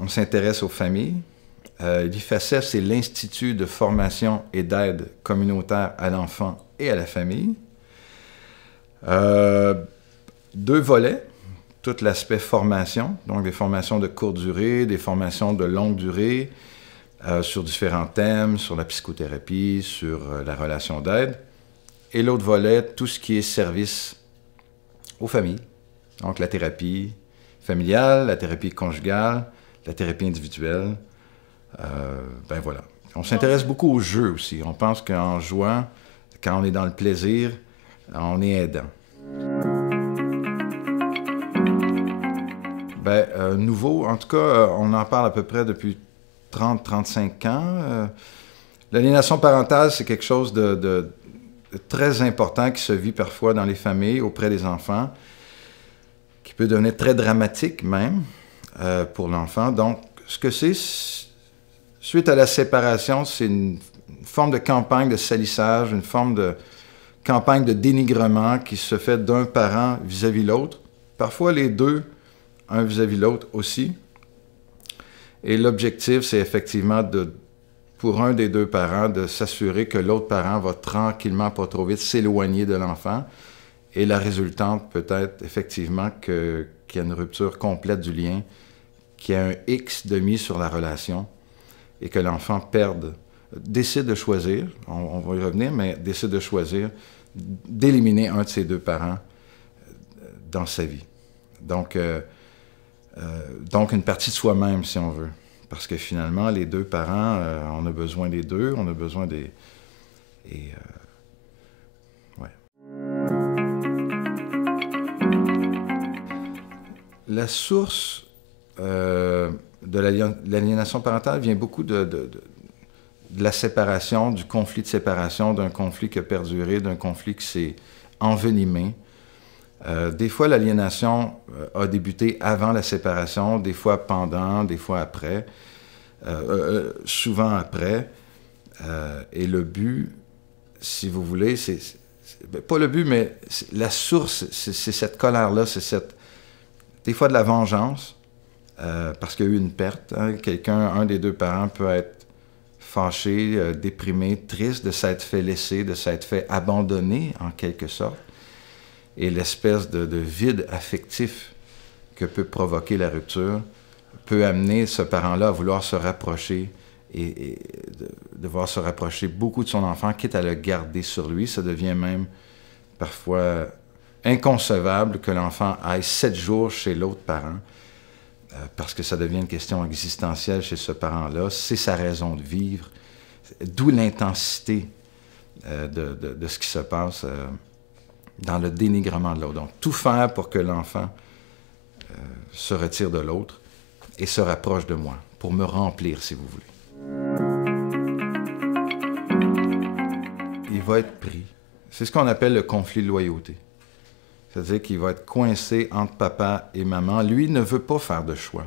on s'intéresse aux familles. L'IFACEF, c'est l'Institut de formation et d'aide communautaire à l'enfant et à la famille. 2 volets, tout l'aspect formation, donc des formations de courte durée, des formations de longue durée, sur différents thèmes, sur la psychothérapie, sur la relation d'aide. Et l'autre volet, tout ce qui est service aux familles, donc la thérapie familiale, la thérapie conjugale, la thérapie individuelle. Ben voilà. On s'intéresse beaucoup au jeu aussi. On pense qu'en jouant, quand on est dans le plaisir, on est aidant. Nouveau, en tout cas, on en parle à peu près depuis 30-35 ans. L'aliénation parentale, c'est quelque chose de très important qui se vit parfois dans les familles, auprès des enfants, qui peut devenir très dramatique même pour l'enfant. Donc, ce que c'est, suite à la séparation, c'est une forme de campagne de salissage, une forme de campagne de dénigrement qui se fait d'un parent vis-à-vis l'autre. Parfois les deux, un vis-à-vis l'autre aussi. Et l'objectif, c'est effectivement pour un des 2 parents de s'assurer que l'autre parent va tranquillement, pas trop vite, s'éloigner de l'enfant. Et la résultante peut être effectivement qu'il y a une rupture complète du lien, qu'il y a un X de mis sur la relation et que l'enfant décide de choisir, on va y revenir, mais décide de choisir d'éliminer un de ses 2 parents dans sa vie. Donc une partie de soi-même, si on veut. Parce que finalement, les 2 parents, on a besoin des 2, on a besoin des... ouais. La source de l'aliénation parentale vient beaucoup de la séparation, du conflit de séparation, d'un conflit qui a perduré, d'un conflit qui s'est envenimé. Des fois, l'aliénation a débuté avant la séparation, des fois pendant, des fois après, souvent après. Et le but, si vous voulez, pas le but, mais la source, c'est cette colère-là, des fois de la vengeance, parce qu'il y a eu une perte. Hein. Un des 2 parents peut être fâché, déprimé, triste de s'être fait laisser, de s'être fait abandonner, en quelque sorte. Et l'espèce de vide affectif que peut provoquer la rupture peut amener ce parent-là à vouloir se rapprocher et devoir se rapprocher beaucoup de son enfant, quitte à le garder sur lui. Ça devient même parfois inconcevable que l'enfant aille 7 jours chez l'autre parent, parce que ça devient une question existentielle chez ce parent-là. C'est sa raison de vivre, d'où l'intensité de ce qui se passe dans le dénigrement de l'autre. Donc, tout faire pour que l'enfant se retire de l'autre et se rapproche de moi, pour me remplir, si vous voulez. Il va être pris. C'est ce qu'on appelle le conflit de loyauté. C'est-à-dire qu'il va être coincé entre papa et maman. Lui ne veut pas faire de choix.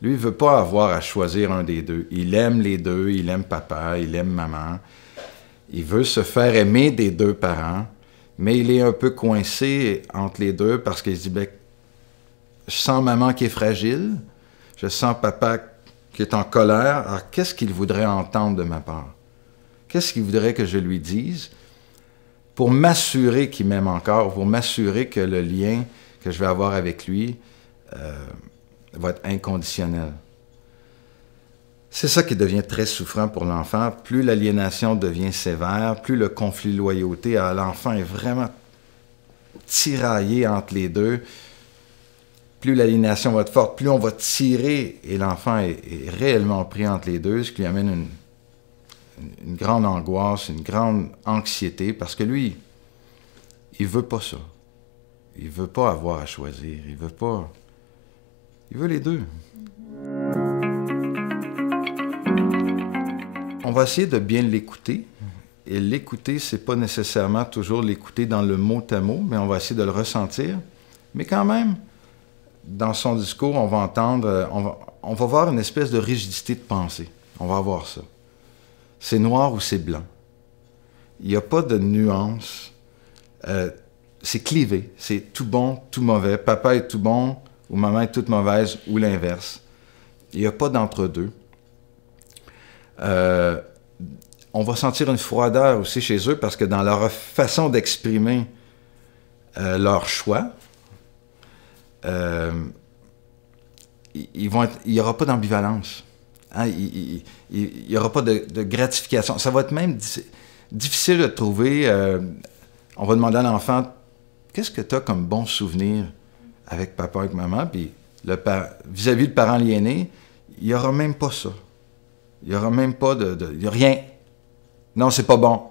Lui ne veut pas avoir à choisir un des 2. Il aime les 2, il aime papa, il aime maman. Il veut se faire aimer des 2 parents, mais il est un peu coincé entre les 2 parce qu'il se dit, ben, je sens maman qui est fragile, je sens papa qui est en colère, alors qu'est-ce qu'il voudrait entendre de ma part? Qu'est-ce qu'il voudrait que je lui dise pour m'assurer qu'il m'aime encore, pour m'assurer que le lien que je vais avoir avec lui va être inconditionnel? C'est ça qui devient très souffrant pour l'enfant. Plus l'aliénation devient sévère, plus le conflit de loyauté, l'enfant est vraiment tiraillé entre les 2. Plus l'aliénation va être forte, plus on va tirer et l'enfant est réellement pris entre les 2, ce qui lui amène une grande angoisse, une grande anxiété, parce que lui, il veut pas ça. Il veut pas avoir à choisir. Il veut pas... Il veut les 2. On va essayer de bien l'écouter. Et l'écouter, c'est pas nécessairement toujours l'écouter dans le mot à mot, mais on va essayer de le ressentir. Mais quand même, dans son discours, on va entendre, on va voir une espèce de rigidité de pensée. On va avoir ça. C'est noir ou c'est blanc. Il n'y a pas de nuance. C'est clivé. C'est tout bon, tout mauvais. Papa est tout bon ou maman est toute mauvaise ou l'inverse. Il n'y a pas d'entre-deux. On va sentir une froideur aussi chez eux parce que dans leur façon d'exprimer leur choix, il n'y aura pas d'ambivalence. Hein? Il n'y aura pas de gratification. Ça va être même difficile de trouver. On va demander à l'enfant, qu'est-ce que tu as comme bon souvenir avec papa, avec maman? Puis vis-à-vis du parent aliéné, il n'y aura même pas ça. Il n'y aura même pas il n'y a rien. Non, c'est pas bon.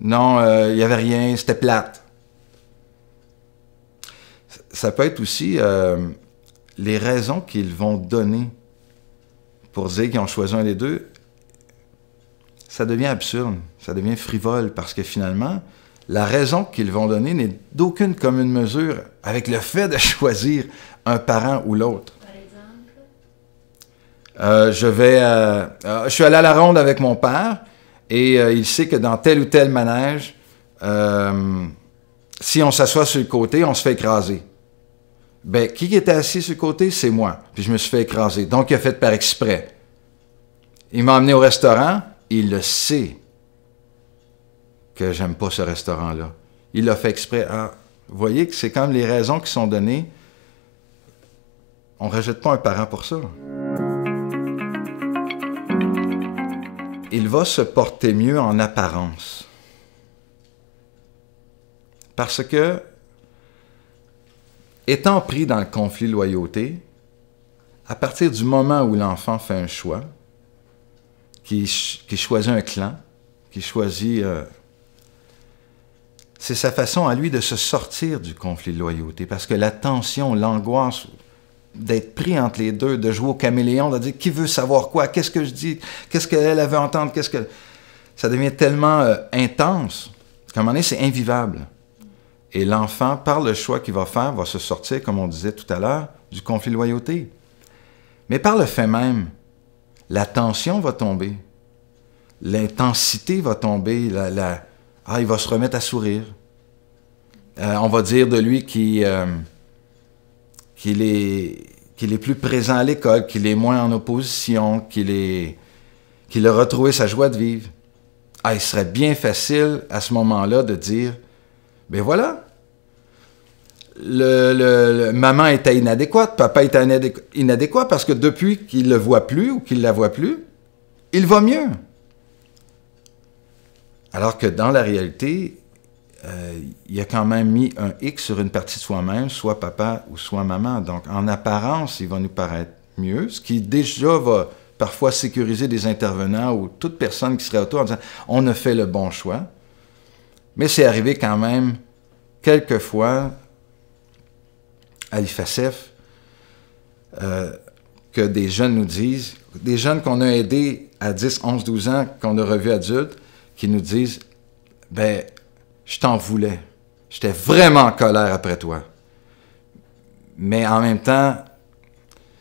Non, il n'y avait rien, c'était plate. Ça peut être aussi les raisons qu'ils vont donner pour dire qu'ils ont choisi un des deux. Ça devient absurde, ça devient frivole, parce que finalement, la raison qu'ils vont donner n'est d'aucune commune mesure avec le fait de choisir un parent ou l'autre. Par exemple? Je suis allé à la ronde avec mon père, et il sait que dans tel ou tel manège, si on s'assoit sur le côté, on se fait écraser. Ben, qui était assis sur le côté? C'est moi. Puis je me suis fait écraser. Donc, il a fait par exprès. Il m'a emmené au restaurant. Il le sait que j'aime pas ce restaurant-là. Il l'a fait exprès. Ah, vous voyez que c'est comme les raisons qui sont données. On ne rejette pas un parent pour ça. Il va se porter mieux en apparence. Parce que, étant pris dans le conflit de loyauté, à partir du moment où l'enfant fait un choix, qui choisit un clan, qui choisit... c'est sa façon à lui de se sortir du conflit de loyauté, parce que la tension, l'angoisse d'être pris entre les deux, de jouer au caméléon, de dire qui veut savoir quoi, qu'est-ce que je dis, qu'est-ce qu'elle veut entendre, ça devient tellement intense qu'à un moment donné, c'est invivable. Et l'enfant, par le choix qu'il va faire, va se sortir, comme on disait tout à l'heure, du conflit de loyauté. Mais par le fait même, la tension va tomber. L'intensité va tomber. Il va se remettre à sourire. On va dire de lui qu'il est plus présent à l'école, qu'il est moins en opposition, qu'il a retrouvé sa joie de vivre. Il serait bien facile à ce moment-là de dire, ben voilà, maman était inadéquate, papa était inadéquat parce que depuis qu'il ne le voit plus ou qu'il ne la voit plus, il va mieux. Alors que dans la réalité, il a quand même mis un X sur une partie de soi-même, soit papa ou soit maman. Donc, en apparence, il va nous paraître mieux, ce qui déjà va parfois sécuriser des intervenants ou toute personne qui serait autour en disant « on a fait le bon choix ». Mais c'est arrivé quand même quelquefois à l'IFACEF que des jeunes nous disent, des jeunes qu'on a aidés à 10, 11, 12 ans, qu'on a revus adultes, qui nous disent « ben, je t'en voulais. J'étais vraiment en colère après toi. Mais en même temps,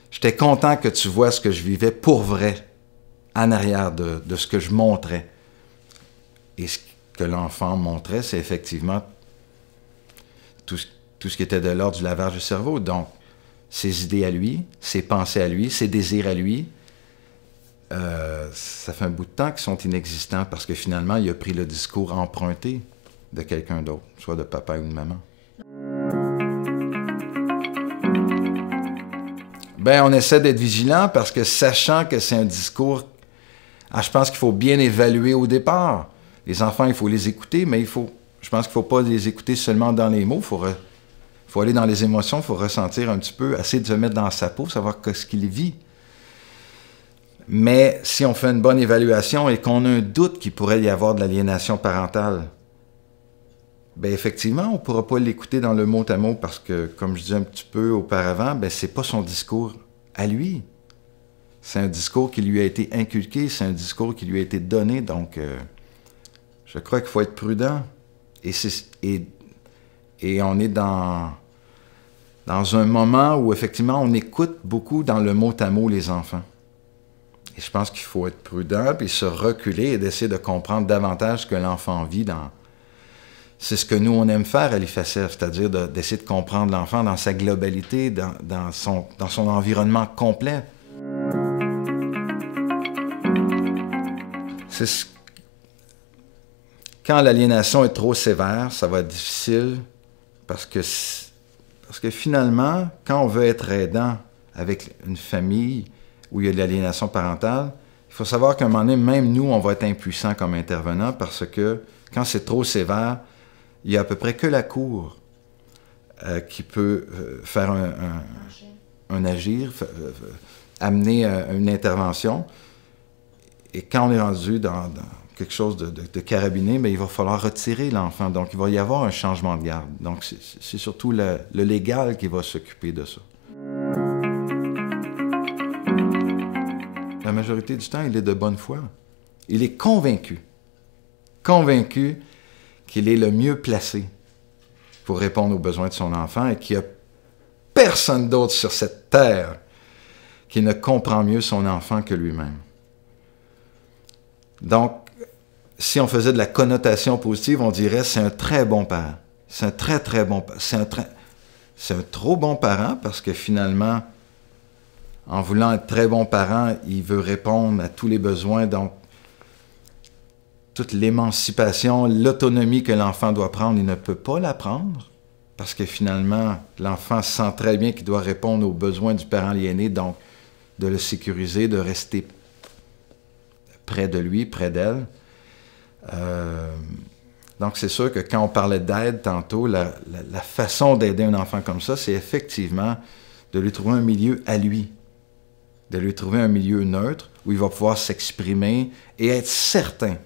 j'étais content que tu vois ce que je vivais pour vrai, en arrière de ce que je montrais. » Et ce que l'enfant montrait, c'est effectivement tout ce qui était de l'ordre du lavage du cerveau. Donc, ses idées à lui, ses pensées à lui, ses désirs à lui, ça fait un bout de temps qu'ils sont inexistants parce que finalement, il a pris le discours emprunté de quelqu'un d'autre, soit de papa ou de maman. Ben, on essaie d'être vigilant parce que sachant que c'est un discours, je pense qu'il faut bien évaluer au départ. Les enfants, il faut les écouter, mais je pense qu'il ne faut pas les écouter seulement dans les mots. Il faut aller dans les émotions, il faut ressentir un petit peu, essayer de se mettre dans sa peau, savoir ce qu'il vit. Mais si on fait une bonne évaluation et qu'on a un doute qu'il pourrait y avoir de l'aliénation parentale, bien effectivement, on ne pourra pas l'écouter dans le mot à mot parce que, comme je disais un petit peu auparavant, bien, ce n'est pas son discours à lui. C'est un discours qui lui a été inculqué, c'est un discours qui lui a été donné, donc je crois qu'il faut être prudent. Et on est dans un moment où, effectivement, on écoute beaucoup dans le mot à mot les enfants. Et je pense qu'il faut être prudent, puis se reculer et d'essayer de comprendre davantage ce que l'enfant vit dans... C'est ce que nous, on aime faire à l'IFACEF, c'est-à-dire d'essayer de comprendre l'enfant dans sa globalité, dans son environnement complet. Quand l'aliénation est trop sévère, ça va être difficile parce que finalement, quand on veut être aidant avec une famille où il y a de l'aliénation parentale, il faut savoir qu'à un moment donné, même nous, on va être impuissants comme intervenants parce que quand c'est trop sévère, il y a à peu près que la Cour qui peut faire un agir, amener une intervention. Et quand on est rendu dans quelque chose de carabiné, bien, il va falloir retirer l'enfant. Donc, il va y avoir un changement de garde. Donc, c'est surtout le légal qui va s'occuper de ça. La majorité du temps, il est de bonne foi. Il est convaincu qu'il est le mieux placé pour répondre aux besoins de son enfant et qu'il n'y a personne d'autre sur cette terre qui ne comprend mieux son enfant que lui-même. Donc, si on faisait de la connotation positive, on dirait c'est un très bon parent. C'est un très, très bon parent. C'est un trop bon parent parce que finalement, en voulant être très bon parent, il veut répondre à tous les besoins. Donc, toute l'émancipation, l'autonomie que l'enfant doit prendre, il ne peut pas la prendre parce que finalement, l'enfant sent très bien qu'il doit répondre aux besoins du parent aliéné, donc de le sécuriser, de rester près de lui, près d'elle. Donc, c'est sûr que quand on parlait d'aide tantôt, la façon d'aider un enfant comme ça, c'est effectivement de lui trouver un milieu à lui, de lui trouver un milieu neutre où il va pouvoir s'exprimer et être certain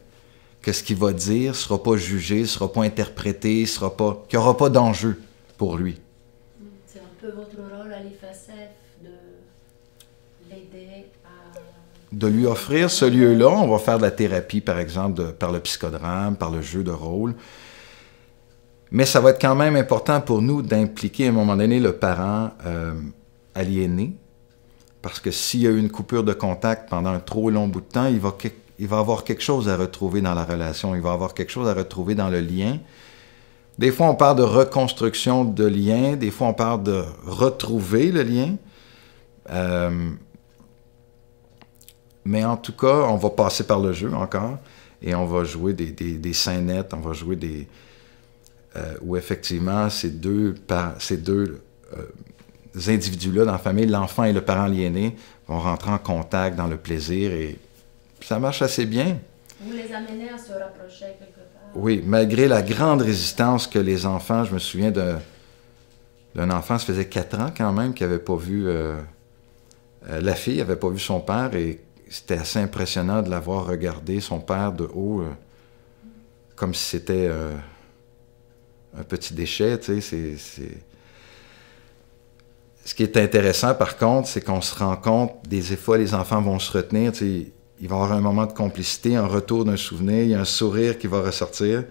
que ce qu'il va dire ne sera pas jugé, ne sera pas interprété, qu'il n'y aura pas d'enjeu pour lui. C'est un peu votre rôle à l'IFACEF de l'aider à... De lui offrir ce lieu-là, on va faire de la thérapie, par exemple, par le psychodrame, par le jeu de rôle. Mais ça va être quand même important pour nous d'impliquer à un moment donné le parent aliéné, parce que s'il y a eu une coupure de contact pendant un trop long bout de temps, il va avoir quelque chose à retrouver dans la relation, il va avoir quelque chose à retrouver dans le lien. Des fois, on parle de reconstruction de lien, des fois, on parle de retrouver le lien. Mais en tout cas, on va passer par le jeu encore et on va jouer des scénettes, on va jouer où effectivement ces deux individus-là dans la famille, l'enfant et le parent aliéné, vont rentrer en contact dans le plaisir et ça marche assez bien. Vous les amenez à se rapprocher quelque part? Oui, malgré la grande résistance que les enfants, je me souviens d'un enfant, ça faisait 4 ans quand même, qui n'avait pas vu, la fille n'avait pas vu son père et c'était assez impressionnant de l'avoir regardé, son père, de haut, comme si c'était un petit déchet, tu sais, Ce qui est intéressant, par contre, c'est qu'on se rend compte, des fois, les enfants vont se retenir, tu sais, il va y avoir un moment de complicité, un retour d'un souvenir, il y a un sourire qui va ressortir,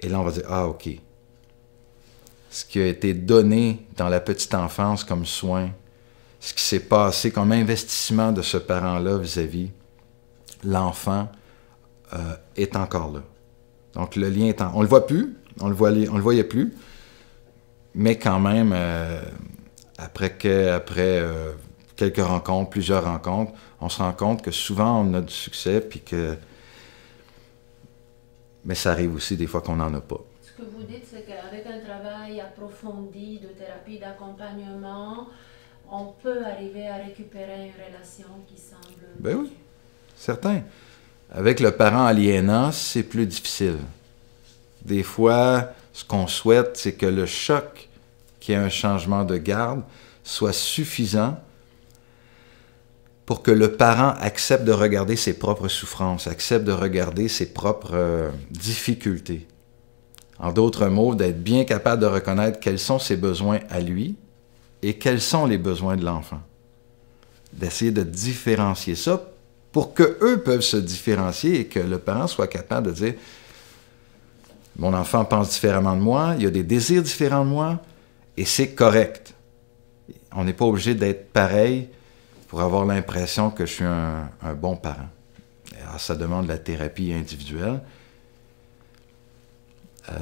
et là, on va dire « Ah, OK. Ce qui a été donné dans la petite enfance comme soin, ce qui s'est passé comme investissement de ce parent-là vis-à-vis l'enfant est encore là. » Donc, le lien est on ne le voit plus, on le voyait plus, mais quand même, après quelques rencontres, plusieurs rencontres, on se rend compte que souvent on a du succès, puis que... Mais ça arrive aussi des fois qu'on n'en a pas. Ce que vous dites, c'est qu'avec un travail approfondi de thérapie, d'accompagnement, on peut arriver à récupérer une relation qui semble... Ben oui, certain. Avec le parent aliénant, c'est plus difficile. Des fois, ce qu'on souhaite, c'est que le choc, qu'il y ait un changement de garde, soit suffisant pour que le parent accepte de regarder ses propres souffrances, accepte de regarder ses propres difficultés. En d'autres mots, d'être bien capable de reconnaître quels sont ses besoins à lui et quels sont les besoins de l'enfant. D'essayer de différencier ça pour qu'eux peuvent se différencier et que le parent soit capable de dire « Mon enfant pense différemment de moi, il a des désirs différents de moi, et c'est correct. » On n'est pas obligé d'être pareil pour avoir l'impression que je suis un bon parent. Alors, ça demande de la thérapie individuelle.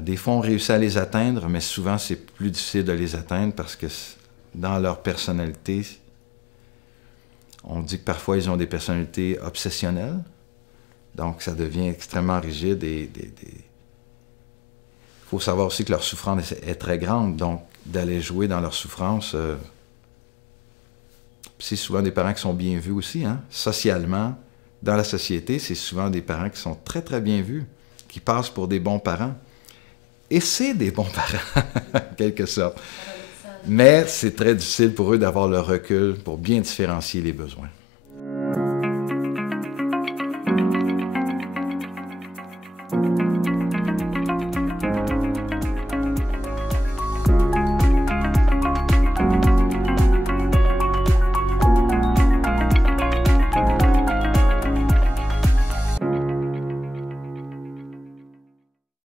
Des fois, on réussit à les atteindre, mais souvent, c'est plus difficile de les atteindre parce que dans leur personnalité, On dit que parfois, ils ont des personnalités obsessionnelles. Donc, ça devient extrêmement rigide et il faut savoir aussi que leur souffrance est très grande. Donc, d'aller jouer dans leur souffrance, c'est souvent des parents qui sont bien vus aussi, hein? Socialement, dans la société, c'est souvent des parents qui sont très, très bien vus, qui passent pour des bons parents. Et c'est des bons parents, en quelque sorte. Mais c'est très difficile pour eux d'avoir le recul pour bien différencier les besoins.